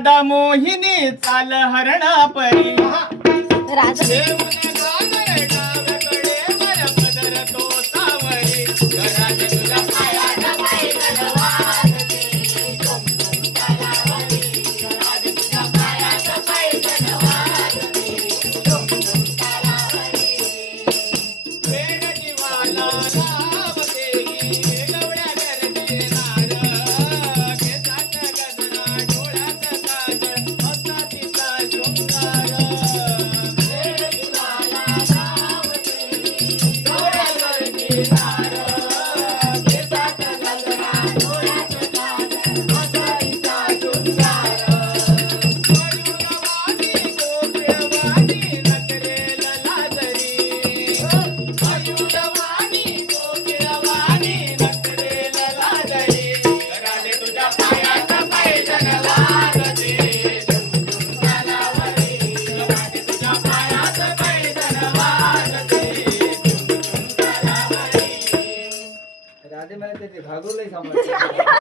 राधा मोहिनी चाल हरणा परी राधा देऊन गागर डावीकडे वर पदर तो सावरी घरात तुझ्या पायात पैठण वाजते तुम तलावरी घरात तुझ्या पायात पैठण वाजते तुम तलावरी वेड जीवाला लावते गवळ्या गर्दी नार केसात गजरा डोळ्यात काजळ होता तिचा शृंगार वेड जीवाला लावते गवळ्या गर्दी नार केसात गजरा डोळ्यात काजळ होता तिचा शृंगार मयूरवाणी कोकिळवाणी नटरेल लाजरी मयूरवाणी कोकिळवाणी नटरेल लाजरी राधे तुझ्या पायात पैठण वाजते झुमझुम तलावरी राधे तुझ्या पायात पैठण वाजते झुमझुम तलावरी राधे मला त्याचे भागवलंय सांभाळ